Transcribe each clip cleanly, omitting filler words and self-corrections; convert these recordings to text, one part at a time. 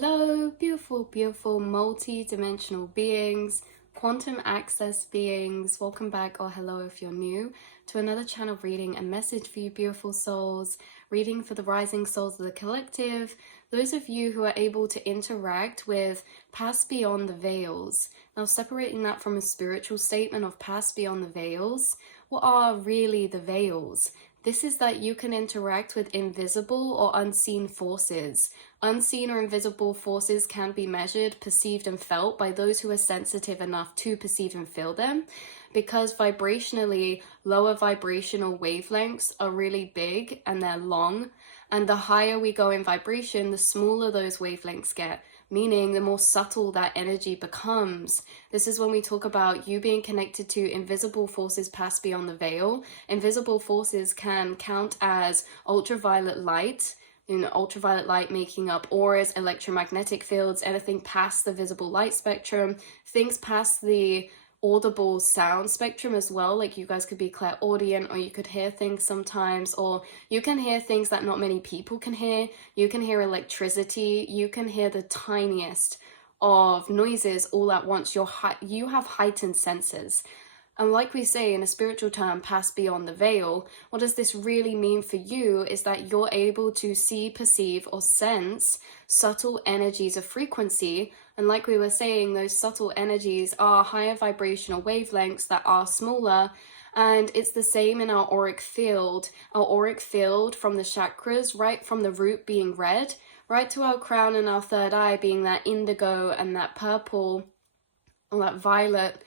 Hello, beautiful, beautiful multi-dimensional beings, quantum access beings. Welcome back, or hello if you're new, to another channel reading. A message for you, beautiful souls. Reading for the rising souls of the collective. Those of you who are able to interact with pass beyond the veils. Now, separating that from a spiritual statement of pass beyond the veils, what are really the veils? This is that you can interact with invisible or unseen forces. Unseen or invisible forces can be measured, perceived, and felt by those who are sensitive enough to perceive and feel them, because vibrationally, lower vibrational wavelengths are really big and they're long, and the higher we go in vibration, the smaller those wavelengths get, meaning the more subtle that energy becomes. This is when we talk about you being connected to invisible forces pass beyond the veil. Invisible forces can count as ultraviolet light, ultraviolet light making up auras, electromagnetic fields, anything past the visible light spectrum, things past the audible sound spectrum as well. Like, you guys could be clairaudient, or you could hear things sometimes, or you can hear things that not many people can hear. You can hear electricity, you can hear the tiniest of noises all at once. You have heightened senses. And like we say in a spiritual term, pass beyond the veil, what does this really mean for you is that you're able to see, perceive, or sense subtle energies of frequency. And like we were saying, those subtle energies are higher vibrational wavelengths that are smaller. And it's the same in our auric field. Our auric field from the chakras, right from the root being red, right to our crown and our third eye being that indigo and that purple or that violet.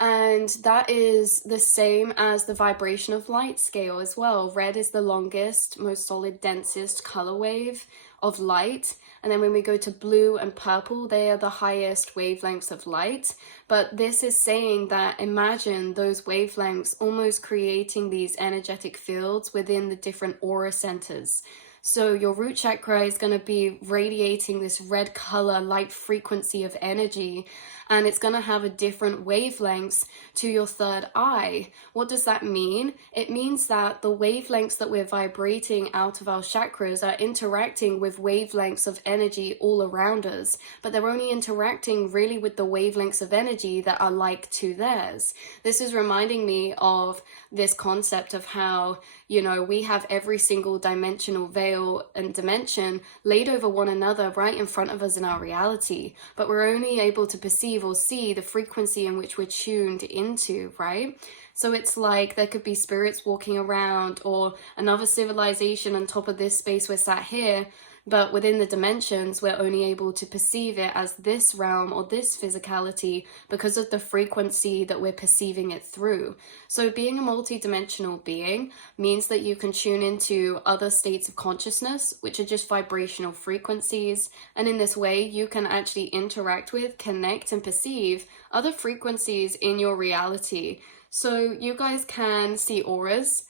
And that is the same as the vibration of light scale as well. Red is the longest, most solid, densest color wave of light. And then when we go to blue and purple, they are the highest wavelengths of light. But this is saying that imagine those wavelengths almost creating these energetic fields within the different aura centers. So your root chakra is going to be radiating this red color, light frequency of energy, and it's going to have a different wavelengths to your third eye. What does that mean? It means that the wavelengths that we're vibrating out of our chakras are interacting with wavelengths of energy all around us, but they're only interacting really with the wavelengths of energy that are like to theirs. This is reminding me of this concept of how, we have every single dimensional veil and dimension laid over one another right in front of us in our reality, but we're only able to perceive or see the frequency in which we're tuned into, right? So it's like there could be spirits walking around, or another civilization on top of this space we're sat here, but within the dimensions, we're only able to perceive it as this realm or this physicality because of the frequency that we're perceiving it through. So being a multi-dimensional being means that you can tune into other states of consciousness, which are just vibrational frequencies. And in this way, you can actually interact with, connect, and perceive other frequencies in your reality. So you guys can see auras.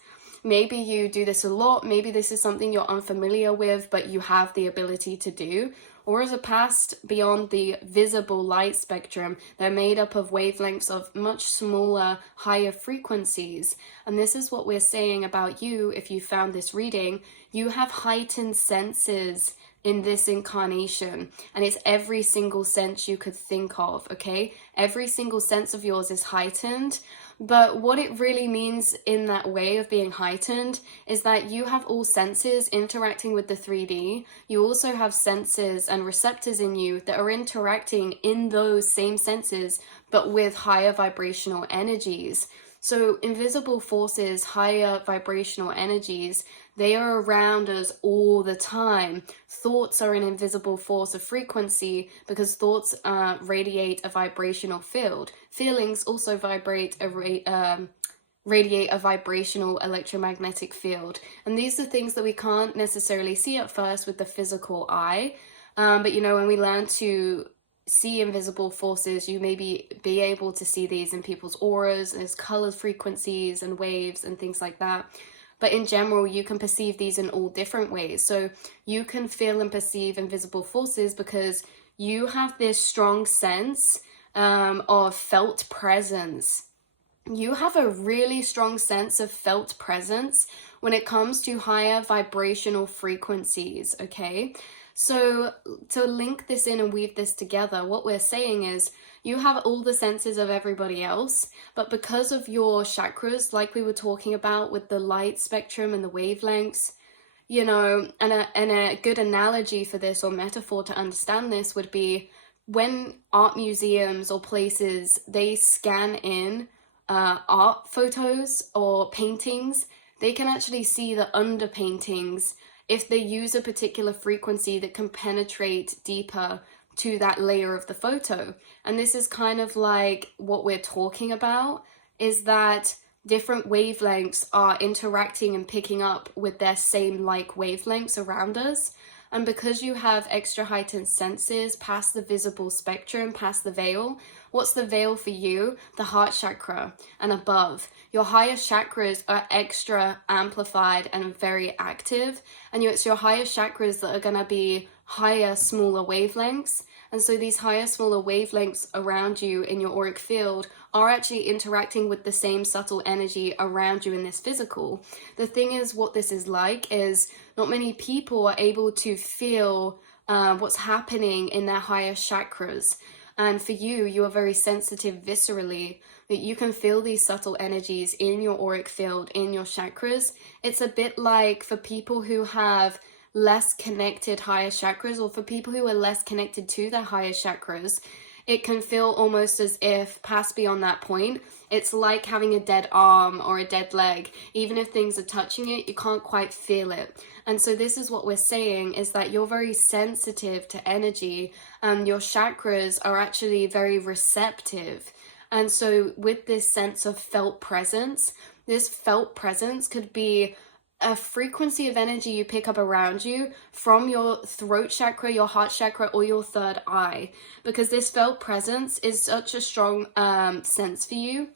Maybe you do this a lot, maybe this is something you're unfamiliar with, but you have the ability to do. Auras are passed beyond the visible light spectrum. They're made up of wavelengths of much smaller, higher frequencies. And this is what we're saying about you if you found this reading. You have heightened senses in this incarnation, and it's every single sense you could think of, okay? Every single sense of yours is heightened. But what it really means in that way of being heightened is that you have all senses interacting with the 3D. You also have senses and receptors in you that are interacting in those same senses, but with higher vibrational energies. So invisible forces, higher vibrational energies, they are around us all the time. Thoughts are an invisible force of frequency because thoughts radiate a vibrational field. Feelings also radiate a vibrational electromagnetic field. And these are things that we can't necessarily see at first with the physical eye. But when we learn to see invisible forces, you may be able to see these in people's auras as color frequencies and waves and things like that. But in general, you can perceive these in all different ways. So you can feel and perceive invisible forces because you have this strong sense of felt presence. You have a really strong sense of felt presence when it comes to higher vibrational frequencies, okay? So to link this in and weave this together, what we're saying is you have all the senses of everybody else, but because of your chakras, like we were talking about with the light spectrum and the wavelengths, you know, and a good analogy for this or metaphor to understand this would be when art museums or places, they scan in art photos or paintings, they can actually see the underpaintings if they use a particular frequency that can penetrate deeper to that layer of the photo. And this is kind of like what we're talking about, is that different wavelengths are interacting and picking up with their same like wavelengths around us. And because you have extra heightened senses past the visible spectrum, past the veil, what's the veil for you? The heart chakra and above. Your higher chakras are extra amplified and very active. And it's your higher chakras that are going to be higher, smaller wavelengths. And so these higher, smaller wavelengths around you in your auric field are actually interacting with the same subtle energy around you in this physical. The thing is, what this is like is not many people are able to feel what's happening in their higher chakras. And for you, you are very sensitive viscerally, that you can feel these subtle energies in your auric field, in your chakras. It's a bit like for people who have less connected higher chakras, or for people who are less connected to their higher chakras, it can feel almost as if past beyond that point, it's like having a dead arm or a dead leg. Even if things are touching it, you can't quite feel it. And so this is what we're saying, is that you're very sensitive to energy, and your chakras are actually very receptive. And so with this sense of felt presence, this felt presence could be a frequency of energy you pick up around you from your throat chakra, your heart chakra, or your third eye, because this felt presence is such a strong sense for you.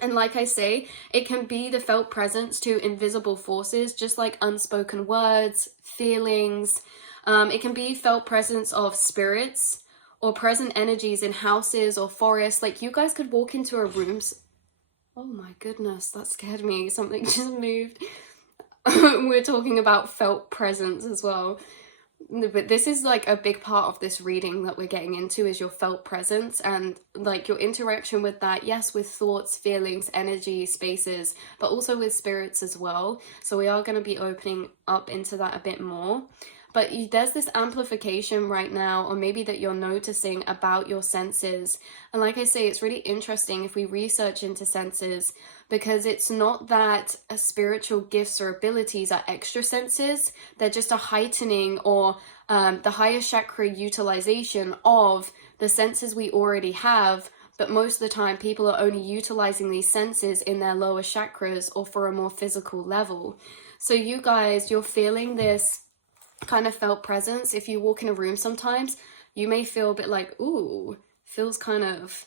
And like I say, it can be the felt presence to invisible forces, just like unspoken words, feelings. It can be felt presence of spirits or present energies in houses or forests. Like you guys could walk into a room. Oh my goodness, that scared me. Something just moved. We're talking about felt presence as well. But this is like a big part of this reading that we're getting into, is your felt presence and like your interaction with that. Yes, with thoughts, feelings, energy, spaces, but also with spirits as well. So we are going to be opening up into that a bit more. But there's this amplification right now, or maybe that you're noticing about your senses. And like I say, it's really interesting if we research into senses, because it's not that spiritual gifts or abilities are extra senses. They're just a heightening or the higher chakra utilization of the senses we already have. But most of the time, people are only utilizing these senses in their lower chakras or for a more physical level. So you guys, you're feeling this kind of felt presence. If you walk in a room sometimes, you may feel a bit like, ooh, feels kind of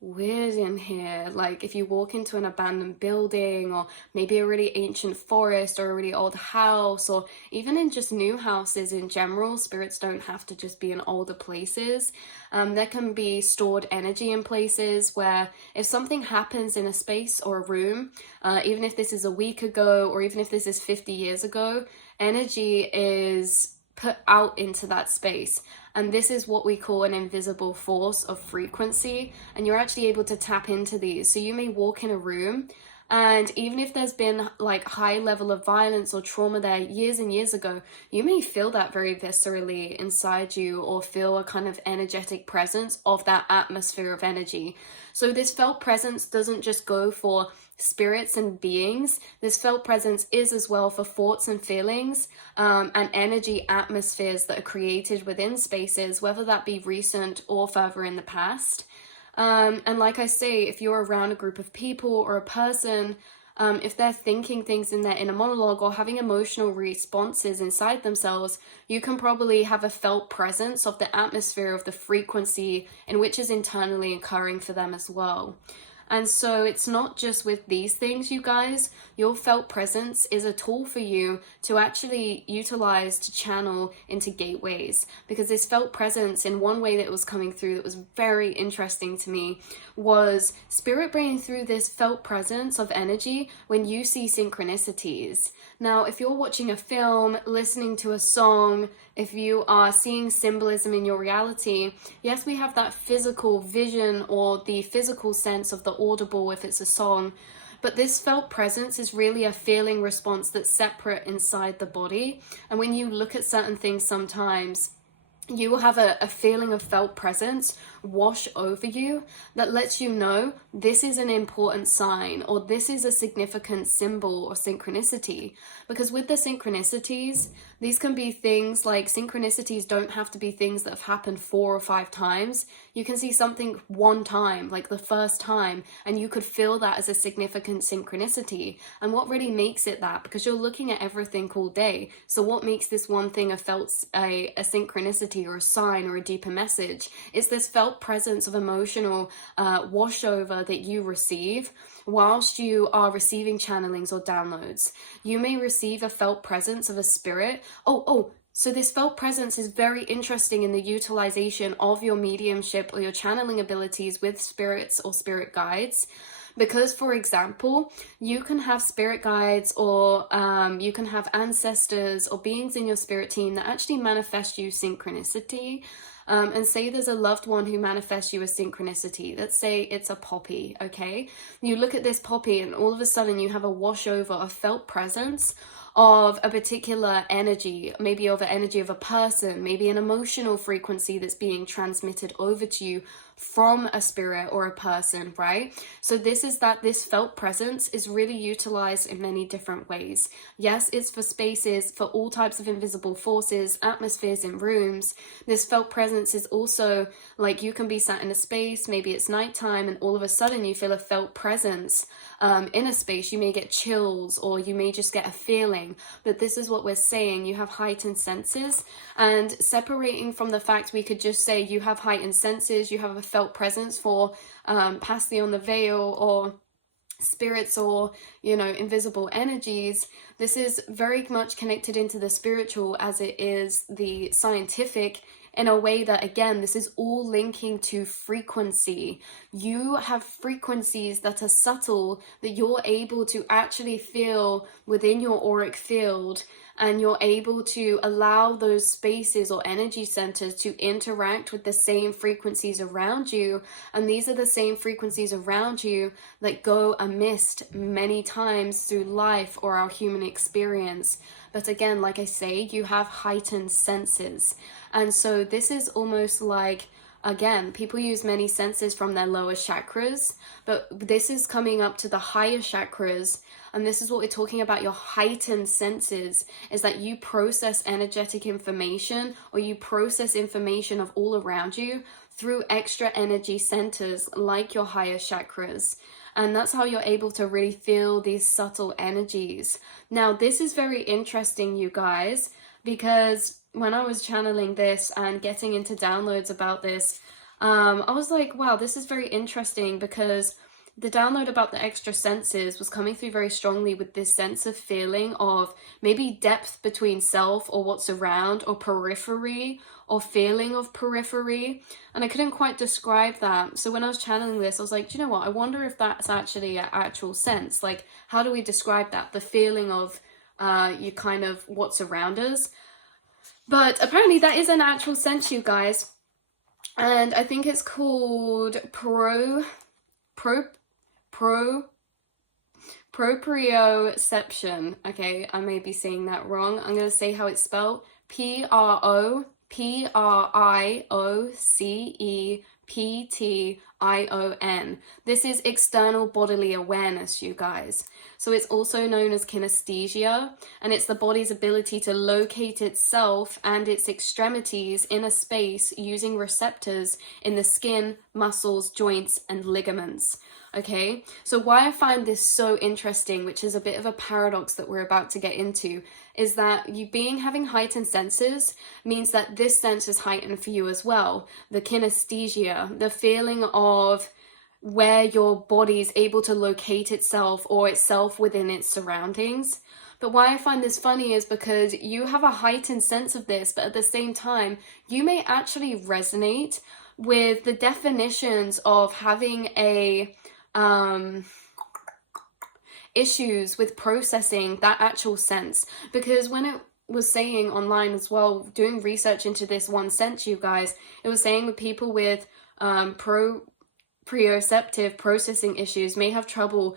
weird in here. Like if you walk into an abandoned building, or maybe a really ancient forest or a really old house, or even in just new houses in general, spirits don't have to just be in older places. There can be stored energy in places where if something happens in a space or a room, even if this is a week ago or even if this is 50 years ago, energy is put out into that space. And this is what we call an invisible force of frequency. And you're actually able to tap into these. So you may walk in a room, and even if there's been like high level of violence or trauma there years and years ago, you may feel that very viscerally inside you, or feel a kind of energetic presence of that atmosphere of energy. So this felt presence doesn't just go for spirits and beings. This felt presence is as well for thoughts and feelings, and energy atmospheres that are created within spaces, whether that be recent or further in the past. And like I say, if you're around a group of people or a person, if they're thinking things in their inner monologue or having emotional responses inside themselves, you can probably have a felt presence of the atmosphere of the frequency in which is internally occurring for them as well. And so it's not just with these things, you guys. Your felt presence is a tool for you to actually utilize to channel into gateways. Because this felt presence, in one way that was coming through that was very interesting to me, was spirit bringing through this felt presence of energy when you see synchronicities. Now, if you're watching a film, listening to a song, if you are seeing symbolism in your reality, yes, we have that physical vision or the physical sense of the audible if it's a song, but this felt presence is really a feeling response that's separate inside the body. And when you look at certain things sometimes, you will have a feeling of felt presence wash over you that lets you know this is an important sign, or this is a significant symbol or synchronicity. Because with the synchronicities, these can be things like, synchronicities don't have to be things that have happened 4 or 5 times. You can see something one time, like the first time, and you could feel that as a significant synchronicity. And what really makes it that, because you're looking at everything all day, so what makes this one thing a synchronicity or a sign or a deeper message? It's this felt presence of emotional washover that you receive whilst you are receiving channelings or downloads. You may receive a felt presence of a spirit. So this felt presence is very interesting in the utilization of your mediumship or your channeling abilities with spirits or spirit guides. Because, for example, you can have spirit guides, or you can have ancestors or beings in your spirit team that actually manifest you synchronicity. And say there's a loved one who manifests you a synchronicity. Let's say it's a poppy, okay? You look at this poppy and all of a sudden you have a washover of felt presence of a particular energy, maybe of an energy of a person, maybe an emotional frequency that's being transmitted over to you from a spirit or a person, right? So this felt presence is really utilized in many different ways. Yes, it's for spaces, for all types of invisible forces, atmospheres in rooms. This felt presence is also like, you can be sat in a space, maybe it's nighttime, and all of a sudden you feel a felt presence in a space. You may get chills, or you may just get a feeling. But this is what we're saying, you have heightened senses. And separating from the fact we could just say you have heightened senses, you have a felt presence for passing on the veil or spirits or, you know, invisible energies. This is very much connected into the spiritual as it is the scientific, in a way that, again, this is all linking to frequency. You have frequencies that are subtle, that you're able to actually feel within your auric field, and you're able to allow those spaces or energy centers to interact with the same frequencies around you. And these are the same frequencies around you that go amiss many times through life or our human experience. But again, like I say, you have heightened senses. And so this is almost like, again, people use many senses from their lower chakras, but this is coming up to the higher chakras. And this is what we're talking about, your heightened senses, is that you process energetic information, or you process information of all around you through extra energy centers like your higher chakras. And that's how you're able to really feel these subtle energies. Now, this is very interesting, you guys, because when I was channeling this and getting into downloads about this, I was like, wow, this is very interesting, because the download about the extra senses was coming through very strongly with this sense of feeling of maybe depth between self or what's around, or periphery, or feeling of periphery. And I couldn't quite describe that. So when I was channeling this, I was like, do you know what? I wonder if that's actually an actual sense. Like, how do we describe that? The feeling of you kind of what's around us. But apparently that is an actual sense, you guys. And I think it's called proprioception. Okay, I may be saying that wrong. I'm going to say how it's spelled. Proprioception. This is external bodily awareness, you guys. So it's also known as kinesthesia, and it's the body's ability to locate itself and its extremities in a space using receptors in the skin, muscles, joints, and ligaments. Okay, so why I find this so interesting, which is a bit of a paradox that we're about to get into, is that you having heightened senses means that this sense is heightened for you as well. The kinesthesia, the feeling of where your body is able to locate itself or itself within its surroundings. But why I find this funny is because you have a heightened sense of this, but at the same time, you may actually resonate with the definitions of having issues with processing that actual sense. Because when was saying online as well, doing research into this one sense, you guys, it was saying with people with proprioceptive processing issues may have trouble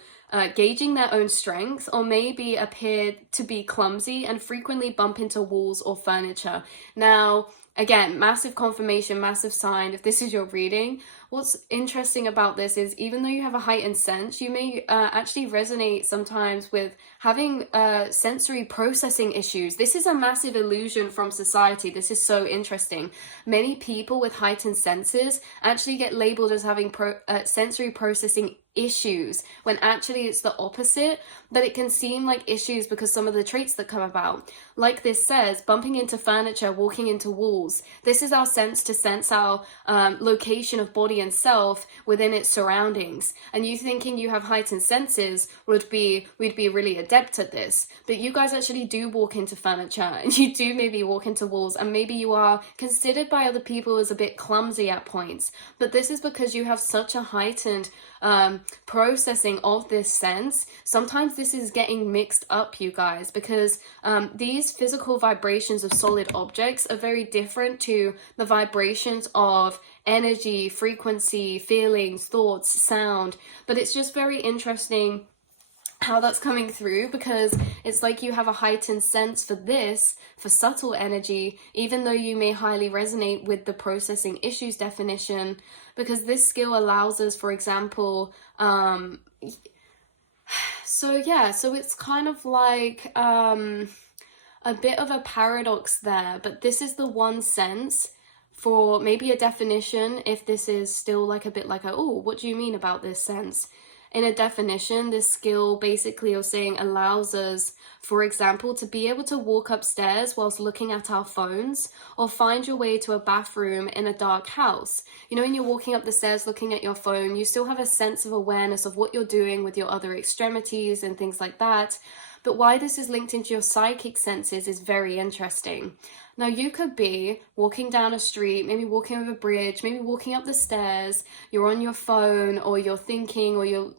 gauging their own strength, or maybe appear to be clumsy and frequently bump into walls or furniture. Now, again, massive confirmation, massive sign if this is your reading. What's interesting about this is even though you have a heightened sense, you may actually resonate sometimes with having sensory processing issues. This is a massive illusion from society. This is so interesting. Many people with heightened senses actually get labeled as having sensory processing issues, when actually it's the opposite, but it can seem like issues because some of the traits that come about. Like this says, bumping into furniture, walking into walls. This is our sense to sense our location of body and self within its surroundings. And you thinking you have heightened senses we'd be really adept at this. But you guys actually do walk into furniture, and you do maybe walk into walls, and maybe you are considered by other people as a bit clumsy at points. But this is because you have such a heightened processing of this sense. Sometimes this is getting mixed up, you guys, because these physical vibrations of solid objects are very different to the vibrations of energy, frequency, feelings, thoughts, sound. But it's just very interesting how that's coming through, because it's like you have a heightened sense for this, for subtle energy, even though you may highly resonate with the processing issues definition, because this skill allows us, for example, so it's kind of like a bit of a paradox there, but this is the one sense for maybe a definition, if this is still like a bit like oh, what do you mean about this sense? In a definition, this skill basically you're saying allows us, for example, to be able to walk upstairs whilst looking at our phones, or find your way to a bathroom in a dark house. You know, when you're walking up the stairs looking at your phone, you still have a sense of awareness of what you're doing with your other extremities and things like that. But why this is linked into your psychic senses is very interesting. Now, you could be walking down a street, maybe walking over a bridge, maybe walking up the stairs, you're on your phone, or you're thinking, or you're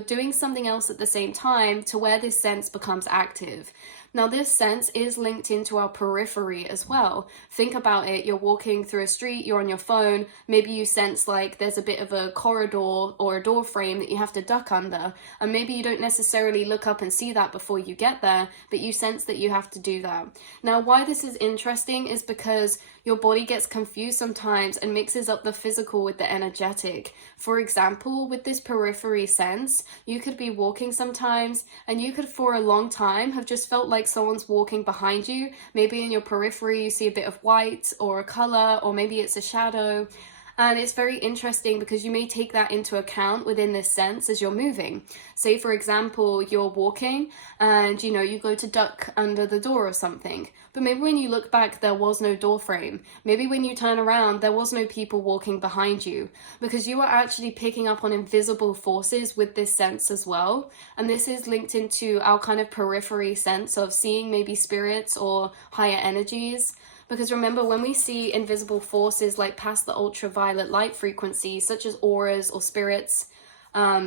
doing something else at the same time, to where this sense becomes active. Now, this sense is linked into our periphery as well. Think about it. You're walking through a street, you're on your phone, maybe you sense like there's a bit of a corridor or a door frame that you have to duck under, and maybe you don't necessarily look up and see that before you get there, but you sense that you have to do that. Now, why this is interesting is because your body gets confused sometimes and mixes up the physical with the energetic. For example, with this periphery sense, you could be walking sometimes, and you could for a long time have just felt like someone's walking behind you. Maybe in your periphery you see a bit of white or a color, or maybe it's a shadow. And it's very interesting because you may take that into account within this sense as you're moving. Say, for example, you're walking and you go to duck under the door or something. But maybe when you look back, there was no door frame. Maybe when you turn around, there was no people walking behind you, because you are actually picking up on invisible forces with this sense as well. And this is linked into our kind of periphery sense of seeing maybe spirits or higher energies. Because remember, when we see invisible forces like past the ultraviolet light frequencies, such as auras or spirits,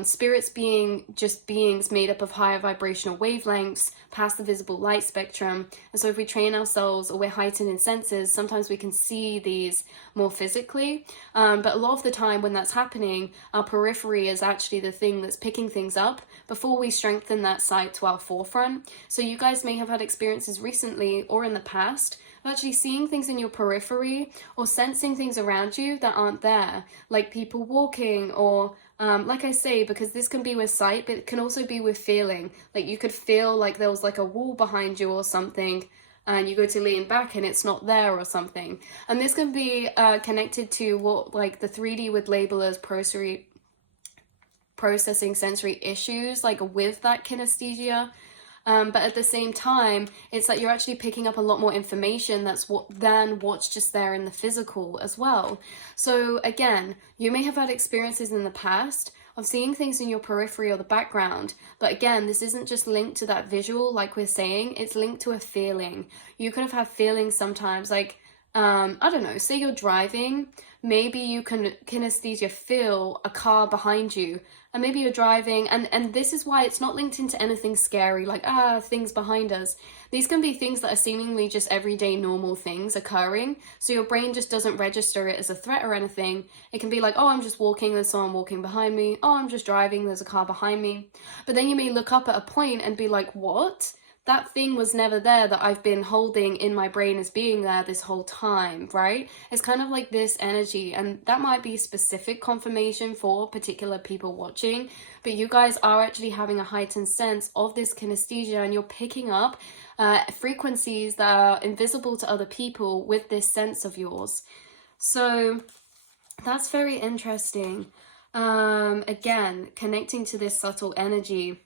spirits being just beings made up of higher vibrational wavelengths past the visible light spectrum. And so if we train ourselves or we're heightened in senses, sometimes we can see these more physically. But a lot of the time when that's happening, our periphery is actually the thing that's picking things up before we strengthen that sight to our forefront. So you guys may have had experiences recently or in the past of actually seeing things in your periphery or sensing things around you that aren't there, like people walking, or like I say, because this can be with sight, but it can also be with feeling. Like you could feel like there was like a wall behind you or something, and you go to lean back and it's not there or something. And this can be connected to what like the 3D would label as processing sensory issues, like with that kinesthesia. But at the same time, it's like you're actually picking up a lot more information than what's just there in the physical as well. So again, you may have had experiences in the past of seeing things in your periphery or the background, but again, this isn't just linked to that visual like we're saying, it's linked to a feeling. You could have had feelings sometimes, like I don't know, say you're driving, maybe you can kinesthesia feel a car behind you, and maybe you're driving, and this is why it's not linked into anything scary, like, things behind us. These can be things that are seemingly just everyday normal things occurring, so your brain just doesn't register it as a threat or anything. It can be like, oh, I'm just walking, there's someone walking behind me. Oh, I'm just driving, there's a car behind me. But then you may look up at a point and be like, what? That thing was never there that I've been holding in my brain as being there this whole time, right? It's kind of like this energy, and that might be specific confirmation for particular people watching, but you guys are actually having a heightened sense of this kinesthesia, and you're picking up frequencies that are invisible to other people with this sense of yours. So that's very interesting. Again, connecting to this subtle energy,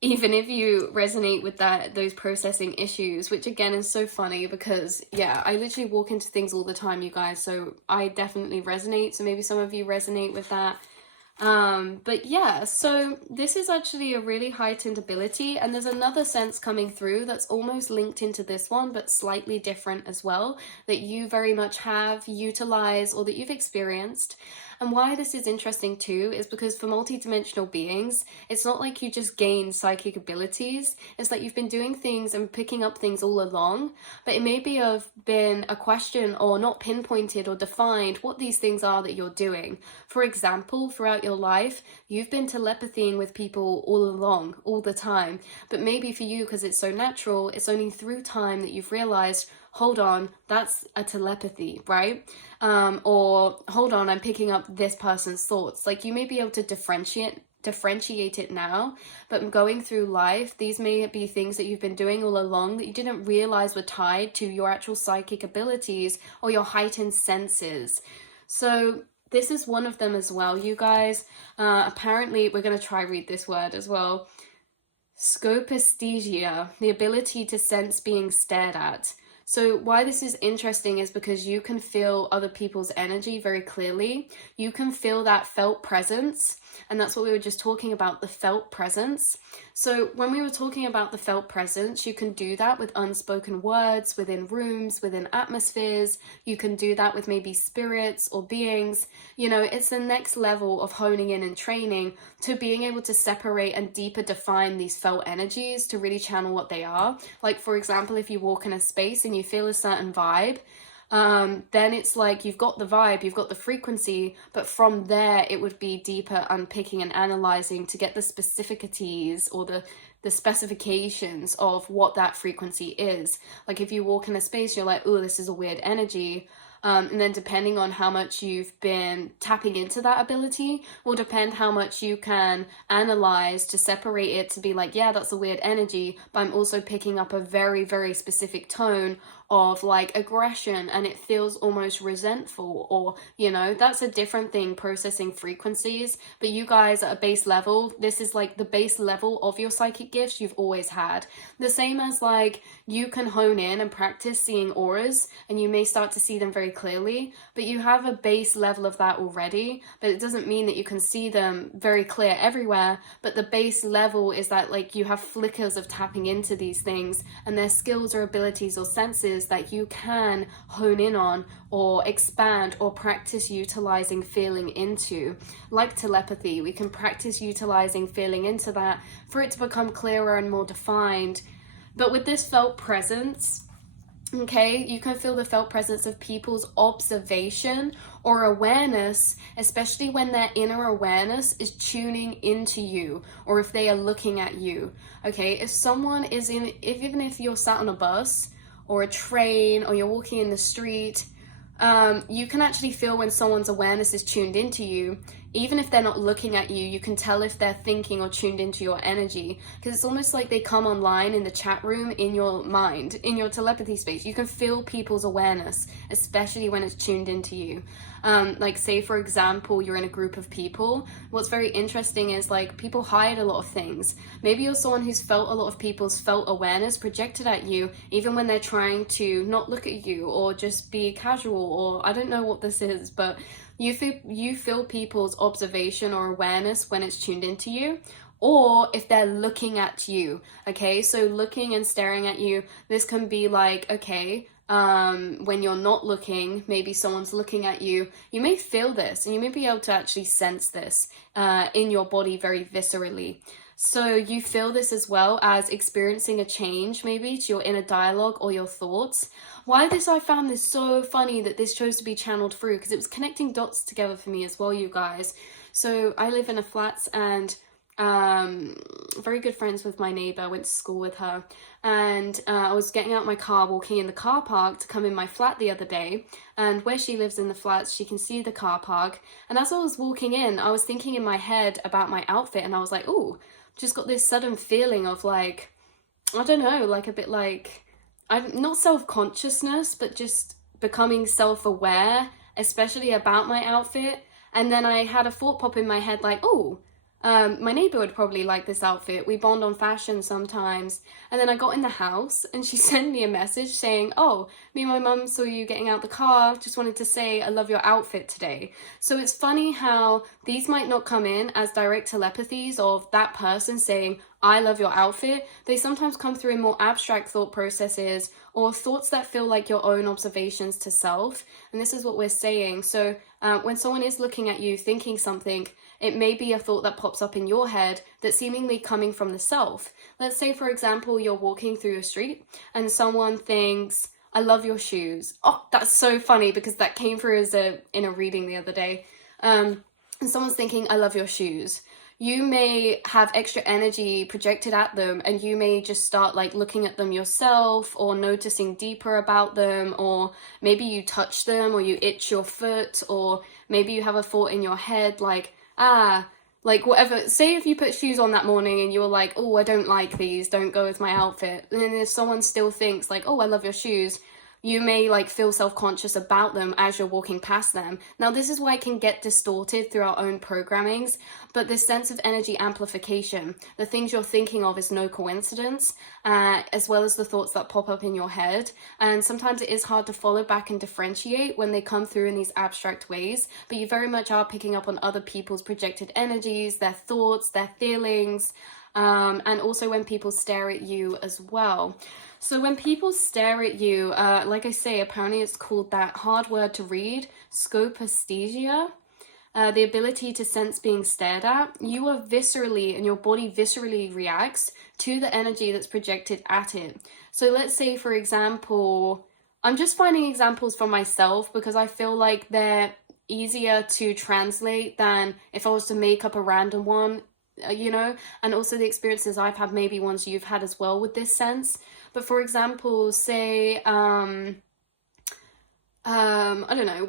even if you resonate with those processing issues, which again is so funny because, yeah, I literally walk into things all the time, you guys, so I definitely resonate. So maybe some of you resonate with that. But yeah, so this is actually a really heightened ability, and there's another sense coming through that's almost linked into this one, but slightly different as well, that you very much have utilized or that you've experienced. And why this is interesting too is because for multi-dimensional beings, it's not like you just gain psychic abilities. It's like you've been doing things and picking up things all along, but it may be have been a question or not pinpointed or defined what these things are that you're doing. For example, throughout your life, you've been telepathying with people all along, all the time, but maybe for you, because it's so natural, it's only through time that you've realized, hold on, that's a telepathy, right? Or hold on, I'm picking up this person's thoughts. Like, you may be able to differentiate it now, but going through life, these may be things that you've been doing all along that you didn't realize were tied to your actual psychic abilities or your heightened senses. So this is one of them as well, you guys. Apparently, we're going to try read this word as well. Scopesthesia, the ability to sense being stared at. So why this is interesting is because you can feel other people's energy very clearly. You can feel that felt presence, and that's what we were just talking about, the felt presence. So when we were talking about the felt presence, you can do that with unspoken words, within rooms, within atmospheres. You can do that with maybe spirits or beings. You know, it's the next level of honing in and training to being able to separate and deeper define these felt energies to really channel what they are. Like, for example, if you walk in a space and you feel a certain vibe, then it's like you've got the vibe, you've got the frequency, but from there it would be deeper unpicking and analyzing to get the specificities or the specifications of what that frequency is. Like, if you walk in a space, you're like, oh, this is a weird energy. And then depending on how much you've been tapping into that ability will depend how much you can analyze to separate it to be like, yeah, that's a weird energy, but I'm also picking up a very, very specific tone of like aggression, and it feels almost resentful, or, you know, that's a different thing, processing frequencies. But you guys at a base level, this is like the base level of your psychic gifts you've always had. The same as like you can hone in and practice seeing auras, and you may start to see them very clearly, but you have a base level of that already. But it doesn't mean that you can see them very clear everywhere, but the base level is that like you have flickers of tapping into these things, and their skills or abilities or senses that you can hone in on or expand or practice utilizing feeling into. Like telepathy, we can practice utilizing feeling into that for it to become clearer and more defined. But with this felt presence, okay, you can feel the felt presence of people's observation or awareness, especially when their inner awareness is tuning into you, or if they are looking at you. Okay, if someone is even if you're sat on a bus or a train, or you're walking in the street, you can actually feel when someone's awareness is tuned into you. Even if they're not looking at you, you can tell if they're thinking or tuned into your energy, because it's almost like they come online in the chat room in your mind, in your telepathy space. You can feel people's awareness, especially when it's tuned into you. Like, say for example, you're in a group of people. What's very interesting is like people hide a lot of things. Maybe you're someone who's felt a lot of people's felt awareness projected at you, even when they're trying to not look at you or just be casual, or I don't know what this is, but you feel people's observation or awareness when it's tuned into you, or if they're looking at you. Okay, so looking and staring at you, this can be like, okay, when you're not looking, maybe someone's looking at you, you may feel this and you may be able to actually sense this in your body very viscerally. So you feel this as well as experiencing a change maybe to your inner dialogue or your thoughts. Why this, I found this so funny that this chose to be channeled through, because it was connecting dots together for me as well, you guys. So I live in a flat, and very good friends with my neighbor. I went to school with her, and I was getting out my car, walking in the car park to come in my flat the other day, and where she lives in the flats, she can see the car park, and as I was walking in, I was thinking in my head about my outfit, and I was like, oh, just got this sudden feeling of like, I don't know, like a bit like, I'm not self-consciousness, but just becoming self-aware, especially about my outfit. And then I had a thought pop in my head like, oh, my neighbor would probably like this outfit. We bond on fashion sometimes. And then I got in the house and she sent me a message saying, oh, me and my mum saw you getting out the car. Just wanted to say, I love your outfit today. So it's funny how these might not come in as direct telepathies of that person saying, I love your outfit. They sometimes come through in more abstract thought processes or thoughts that feel like your own observations to self. And this is what we're saying. So when someone is looking at you thinking something, it may be a thought that pops up in your head that's seemingly coming from the self. Let's say, for example, you're walking through a street and someone thinks, I love your shoes. Oh, that's so funny because that came through as in a reading the other day. And someone's thinking, I love your shoes. You may have extra energy projected at them, and you may just start like looking at them yourself or noticing deeper about them, or maybe you touch them or you itch your foot, or maybe you have a thought in your head like, like whatever. Say if you put shoes on that morning and you were like, oh, I don't like these, don't go with my outfit. And then if someone still thinks like, oh, I love your shoes, you may like feel self-conscious about them as you're walking past them. Now, this is why it can get distorted through our own programmings, but this sense of energy amplification, the things you're thinking of is no coincidence, as well as the thoughts that pop up in your head. And sometimes it is hard to follow back and differentiate when they come through in these abstract ways, but you very much are picking up on other people's projected energies, their thoughts, their feelings, and also when people stare at you as well. So when people stare at you, like I say, apparently it's called that hard word to read, scopaesthesia, the ability to sense being stared at. You are viscerally, and your body viscerally reacts to the energy that's projected at it. So let's say, for example, I'm just finding examples for myself because I feel like they're easier to translate than if I was to make up a random one, you know, and also the experiences I've had, maybe ones you've had as well with this sense. But for example, say, I don't know,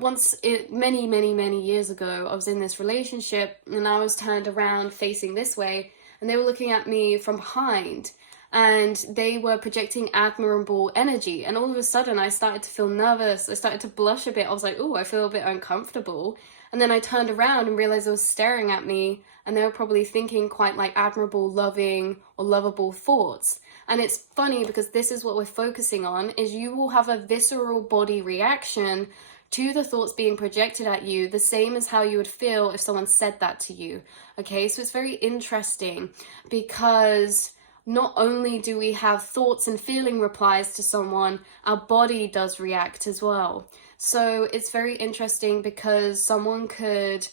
many years ago, I was in this relationship and I was turned around facing this way and they were looking at me from behind and they were projecting admirable energy. And all of a sudden I started to feel nervous. I started to blush a bit. I was like, oh, I feel a bit uncomfortable. And then I turned around and realized they were staring at me and they were probably thinking quite like admirable, loving or lovable thoughts. And it's funny because this is what we're focusing on, is you will have a visceral body reaction to the thoughts being projected at you, the same as how you would feel if someone said that to you. Okay, so it's very interesting because not only do we have thoughts and feeling replies to someone, our body does react as well. So it's very interesting because someone could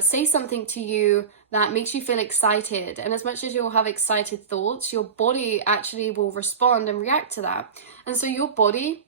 say something to you that makes you feel excited, and as much as you'll have excited thoughts, your body actually will respond and react to that. And so your body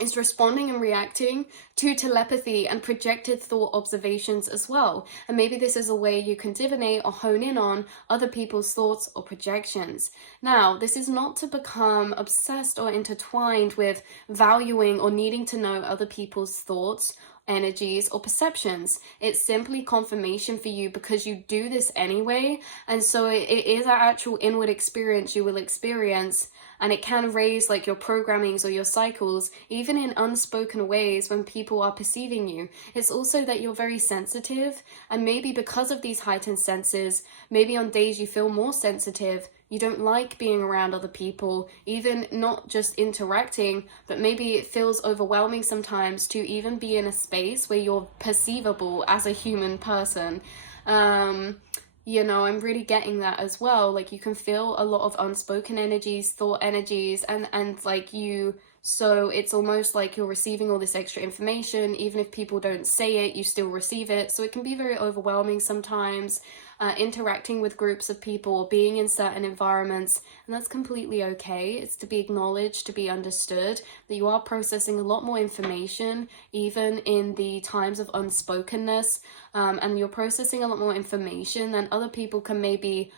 is responding and reacting to telepathy and projected thought observations as well. And maybe this is a way you can divinate or hone in on other people's thoughts or projections. Now, this is not to become obsessed or intertwined with valuing or needing to know other people's thoughts, energies, or perceptions. It's simply confirmation for you because you do this anyway. And so it is an actual inward experience you will experience. And it can raise like your programmings or your cycles, even in unspoken ways when people are perceiving you. It's also that you're very sensitive, and maybe because of these heightened senses, maybe on days you feel more sensitive, you don't like being around other people, even not just interacting, but maybe it feels overwhelming sometimes to even be in a space where you're perceivable as a human person. You know, I'm really getting that as well. Like you can feel a lot of unspoken energies, thought energies, and like you So it's almost like you're receiving all this extra information. Even if people don't say it, you still receive it. So it can be very overwhelming sometimes, interacting with groups of people or being in certain environments. And that's completely okay. It's to be acknowledged, to be understood, that you are processing a lot more information, even in the times of unspokenness. And you're processing a lot more information than other people can maybe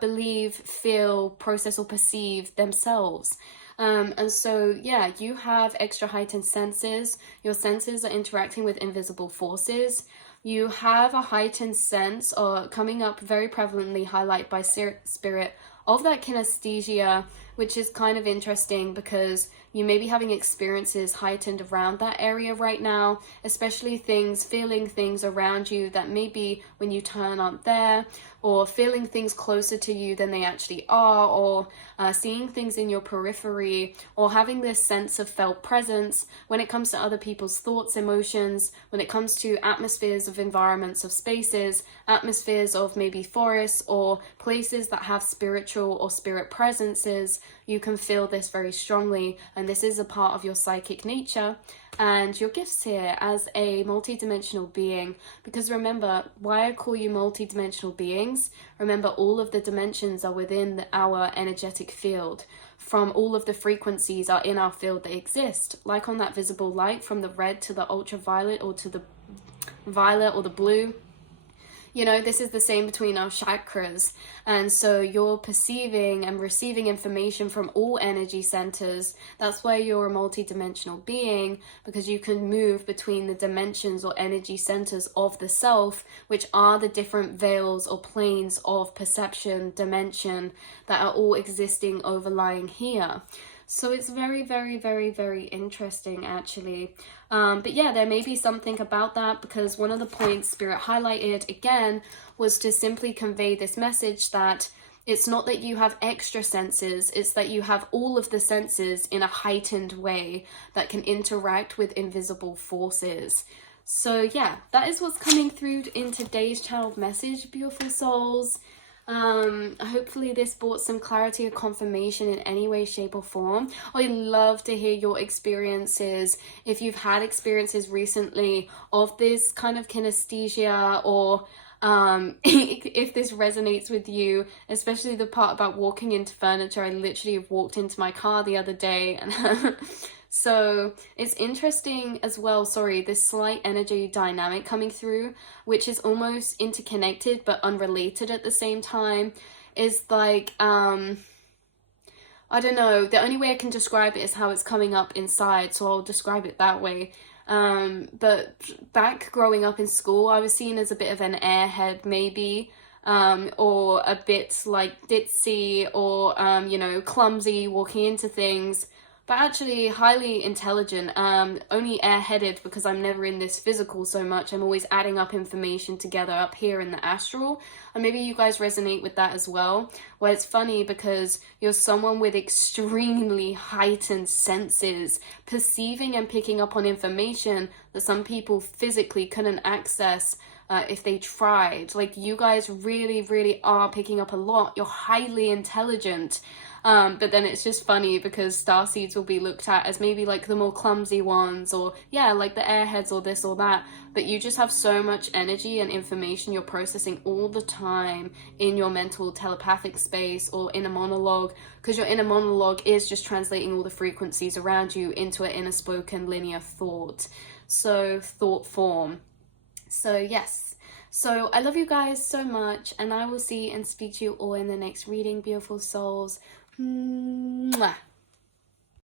believe, feel, process, or perceive themselves. And so, yeah, you have extra heightened senses. Your senses are interacting with invisible forces. You have a heightened sense, or coming up very prevalently, highlighted by spirit, of that kinesthesia, which is kind of interesting because you may be having experiences heightened around that area right now, especially feeling things around you that maybe when you turn aren't there, or feeling things closer to you than they actually are, or seeing things in your periphery, or having this sense of felt presence when it comes to other people's thoughts, emotions, when it comes to atmospheres of environments, of spaces, atmospheres of maybe forests or places that have spiritual or spirit presences. You can feel this very strongly, and this is a part of your psychic nature and your gifts here as a multi-dimensional being. Because remember, why I call you multi-dimensional beings, remember all of the dimensions are within our energetic field. From all of the frequencies are in our field that exist, like on that visible light, from the red to the ultraviolet, or to the violet or the blue. You know, this is the same between our chakras. And so you're perceiving and receiving information from all energy centers. That's why you're a multi-dimensional being, because you can move between the dimensions or energy centers of the self, which are the different veils or planes of perception, dimension, that are all existing overlying here. So it's very, very, very, very interesting, actually. But yeah, there may be something about that, because one of the points Spirit highlighted again was to simply convey this message that it's not that you have extra senses, it's that you have all of the senses in a heightened way that can interact with invisible forces. So yeah, that is what's coming through in today's channeled message, beautiful souls. Hopefully this brought some clarity or confirmation in any way, shape, or form. I'd love to hear your experiences, if you've had experiences recently of this kind of kinesthesia, or if this resonates with you, especially the part about walking into furniture. I literally walked into my car the other day, and so it's interesting as well, this slight energy dynamic coming through, which is almost interconnected but unrelated at the same time, is like, I don't know, the only way I can describe it is how it's coming up inside, so I'll describe it that way. But back growing up in school, I was seen as a bit of an airhead maybe, or a bit like ditzy, or you know, clumsy walking into things, but actually highly intelligent, only airheaded because I'm never in this physical so much. I'm always adding up information together up here in the astral, and maybe you guys resonate with that as well, where it's funny because you're someone with extremely heightened senses, perceiving and picking up on information that some people physically couldn't access if they tried. Like, you guys really, really are picking up a lot. You're highly intelligent. But then it's just funny because starseeds will be looked at as maybe like the more clumsy ones, or yeah, like the airheads, or this or that. But you just have so much energy and information you're processing all the time in your mental telepathic space or inner monologue, because your inner monologue is just translating all the frequencies around you into an inner spoken linear thought. So thought form. So yes. So I love you guys so much, and I will see and speak to you all in the next reading, beautiful souls. Mwah.